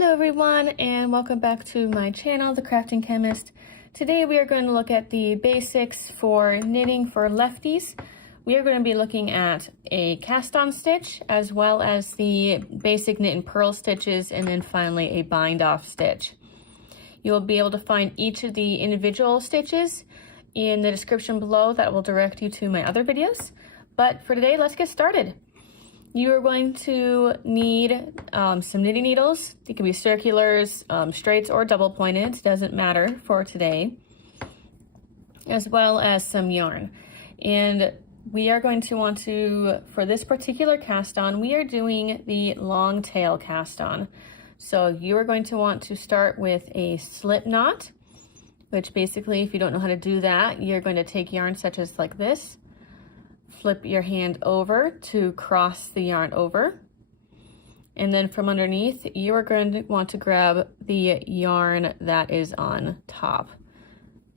Hello everyone, and welcome back to my channel, The Crafting Chemist. Today we are going to look at the basics for knitting for lefties. We are going to be looking at a cast-on stitch, as well as the basic knit and purl stitches, and then finally a bind-off stitch. You will be able to find each of the individual stitches in the description below. That will direct you to my other videos. But for today, let's get started. You are going to need some knitting needles. They can be circulars, straights, or double pointed, doesn't matter for today, as well as some yarn. And we are going to want to, for this particular cast on, we are doing the long tail cast on. So you are going to want to start with a slip knot, which basically, if you don't know how to do that, you're going to take yarn such as like this, flip your hand over to cross the yarn over, and then from underneath you are going to want to grab the yarn that is on top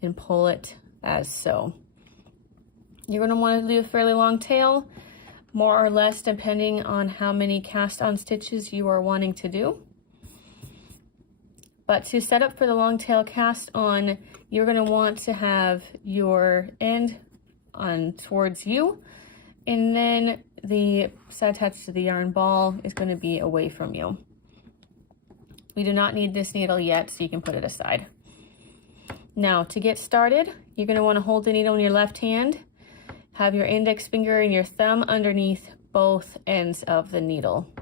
and pull it as so. You're going to want to do a fairly long tail, more or less depending on how many cast on stitches you are wanting to do. But to set up for the long tail cast on, you're going to want to have your end on towards you, and then the side attached to the yarn ball is going to be away from you. We do not need this needle yet, so you can put it aside. Now, to get started, you're going to want to hold the needle in your left hand, have your index finger and your thumb underneath both ends of the needle.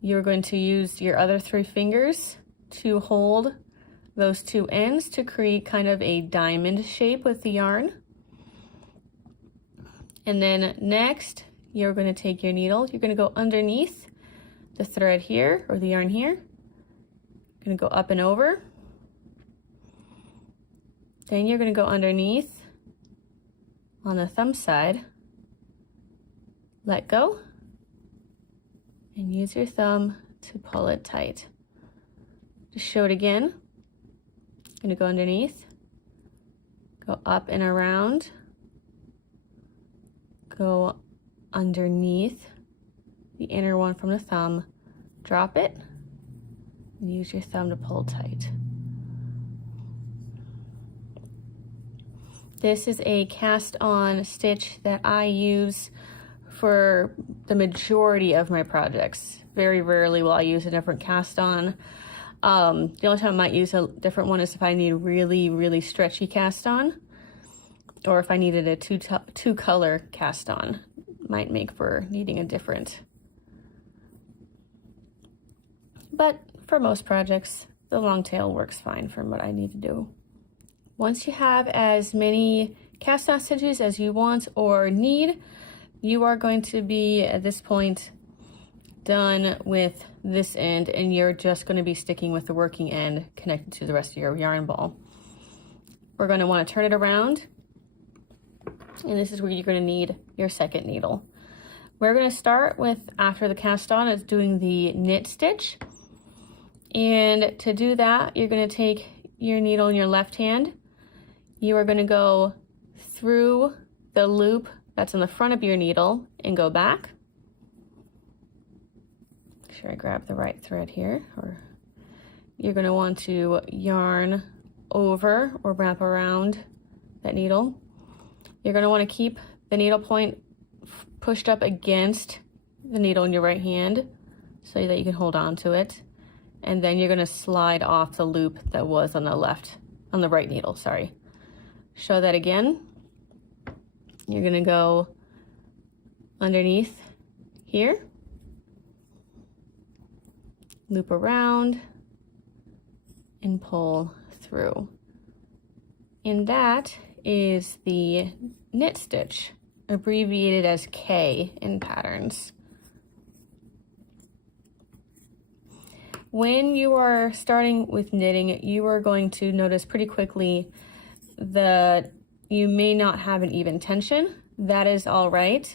You're going to use your other three fingers to hold those two ends to create kind of a diamond shape with the yarn. And then next, you're going to take your needle, you're going to go underneath the thread here, or the yarn here. You're going to go up and over. Then you're going to go underneath on the thumb side, let go, and use your thumb to pull it tight. To show it again, I'm going to go underneath, go up and around, go underneath the inner one from the thumb, drop it, and use your thumb to pull tight. This is a cast on stitch that I use for the majority of my projects. Very rarely will I use a different cast on. The only time I might use a different one is if I need really, really stretchy cast on, or if I needed a two color cast on. Might make for needing a different. But for most projects, the long tail works fine for what I need to do. Once you have as many cast on stitches as you want or need, you are going to be at this point done with this end, and you're just going to be sticking with the working end connected to the rest of your yarn ball. We're going to want to turn it around, and this is where you're going to need your second needle. We're going to start with, after the cast on, is doing the knit stitch. And to do that, you're going to take your needle in your left hand. You are going to go through the loop that's in the front of your needle and go back. Make sure I grab the right thread here. Or you're going to want to yarn over or wrap around that needle. You're going to want to keep the needle point pushed up against the needle in your right hand so that you can hold on to it. And then you're going to slide off the loop that was on the right needle, sorry. Show that again. You're going to go underneath here, loop around, and pull through. And that is the knit stitch, abbreviated as K in patterns. When you are starting with knitting, you are going to notice pretty quickly that you may not have an even tension. That is all right.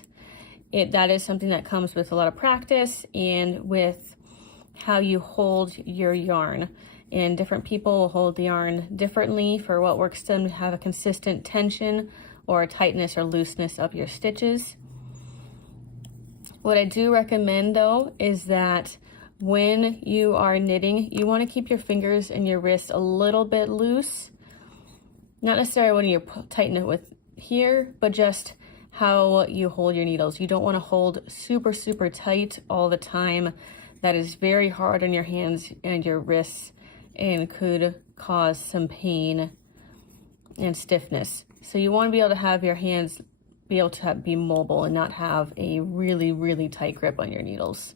That is something that comes with a lot of practice and with how you hold your yarn. And different people will hold the yarn differently for what works for them to have a consistent tension or tightness or looseness of your stitches. What I do recommend though is that when you are knitting, you want to keep your fingers and your wrists a little bit loose. Not necessarily when you tighten it with here, but just how you hold your needles. You don't want to hold super, super tight all the time. That is very hard on your hands and your wrists and could cause some pain and stiffness. So you want to be able to have your hands be able to be mobile and not have a really, really tight grip on your needles.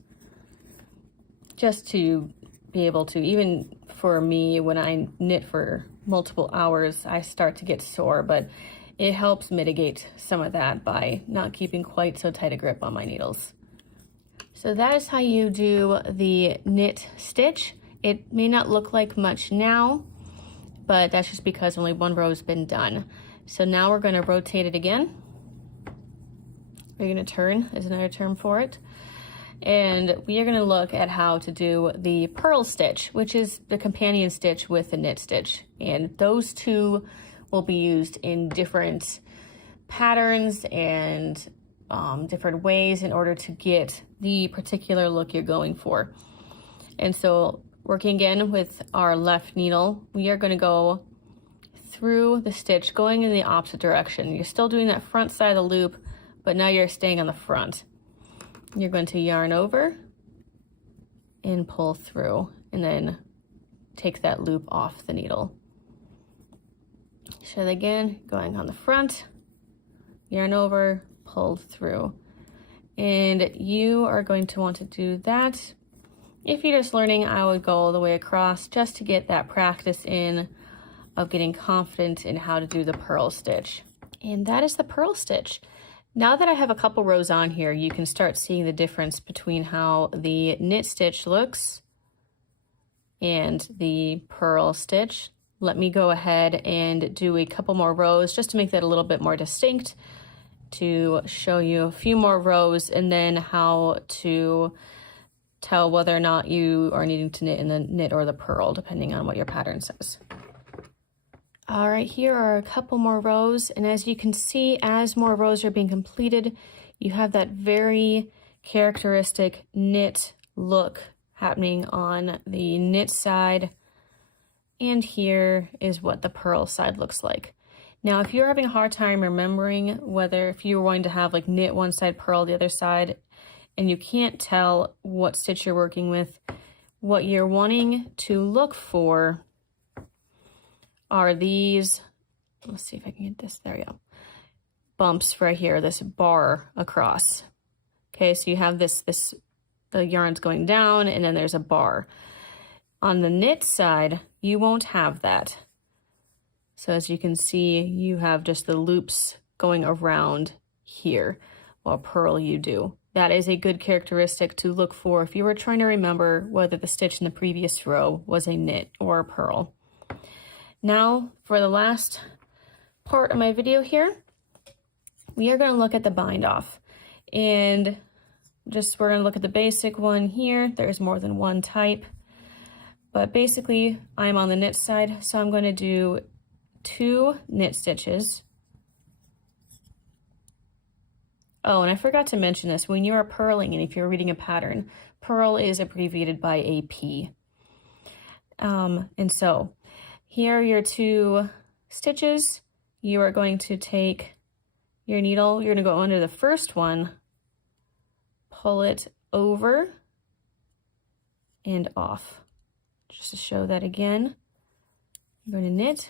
Just to be able to, even for me, when I knit for multiple hours, I start to get sore, but it helps mitigate some of that by not keeping quite so tight a grip on my needles. So that is how you do the knit stitch. It may not look like much now, but that's just because only one row has been done. So now we're going to rotate it again. We're going to turn, is another term for it. And we are going to look at how to do the purl stitch, which is the companion stitch with the knit stitch. And those two will be used in different patterns and different ways in order to get the particular look you're going for. And so working again with our left needle, we are going to go through the stitch going in the opposite direction. You're still doing that front side of the loop, but now you're staying on the front. You're going to yarn over and pull through and then take that loop off the needle. So again, going on the front, yarn over, pull through. And you are going to want to do that. If you're just learning, I would go all the way across just to get that practice in of getting confident in how to do the purl stitch. And that is the purl stitch. Now that I have a couple rows on here, you can start seeing the difference between how the knit stitch looks and the purl stitch. Let me go ahead and do a couple more rows just to make that a little bit more distinct, to show you a few more rows and then how to tell whether or not you are needing to knit in the knit or the purl, depending on what your pattern says. All right, here are a couple more rows, and as you can see, as more rows are being completed, you have that very characteristic knit look happening on the knit side, and here is what the purl side looks like. Now, if you're having a hard time remembering whether if you're going to have like knit one side, purl the other side, and you can't tell what stitch you're working with, what you're wanting to look for are these, let's see if I can get this, there we go, bumps right here, this bar across. Okay, so you have this, the yarn's going down and then there's a bar. On the knit side, you won't have that. So as you can see, you have just the loops going around here, while purl you do. That is a good characteristic to look for if you were trying to remember whether the stitch in the previous row was a knit or a purl. Now, for the last part of my video here, we are going to look at the bind off. And we're going to look at the basic one here. There's more than one type. But basically, I'm on the knit side, so I'm going to do 2 knit stitches. Oh, and I forgot to mention this. When you are purling, and if you're reading a pattern, purl is abbreviated by AP. And so here are your 2 stitches. You are going to take your needle, you're going to go under the first one, pull it over and off. Just to show that again, you're going to knit,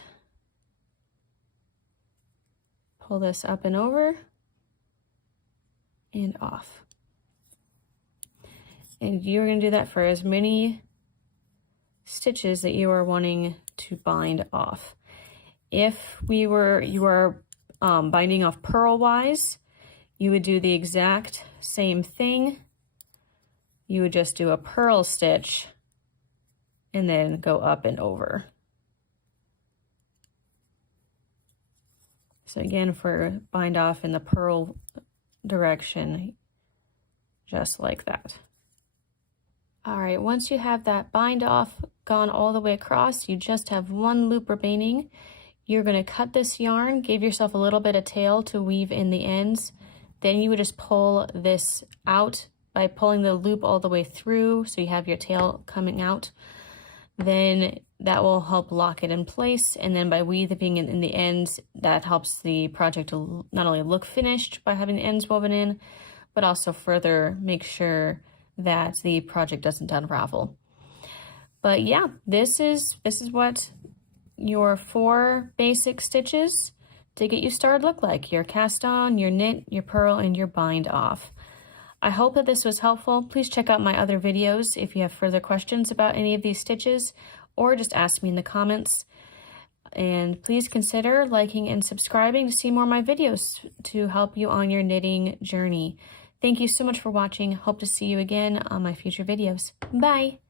pull this up and over and off. And you're going to do that for as many stitches that you are wanting to bind off. If you are binding off purl wise, you would do the exact same thing. You would just do a purl stitch and then go up and over. So again, for bind off in the purl direction, just like that. All right, once you have that bind off gone all the way across, you just have 1 loop remaining. You're going to cut this yarn, give yourself a little bit of tail to weave in the ends. Then you would just pull this out by pulling the loop all the way through so you have your tail coming out. Then that will help lock it in place, and then by weaving it in the ends, that helps the project to not only look finished by having the ends woven in, but also further make sure that the project doesn't unravel. But yeah, this is what your 4 basic stitches to get you started look like: your cast on, your knit, your purl, and your bind off. I hope that this was helpful. Please check out my other videos if you have further questions about any of these stitches, or just ask me in the comments. And please consider liking and subscribing to see more of my videos to help you on your knitting journey. Thank you so much for watching. Hope to see you again on my future videos. Bye!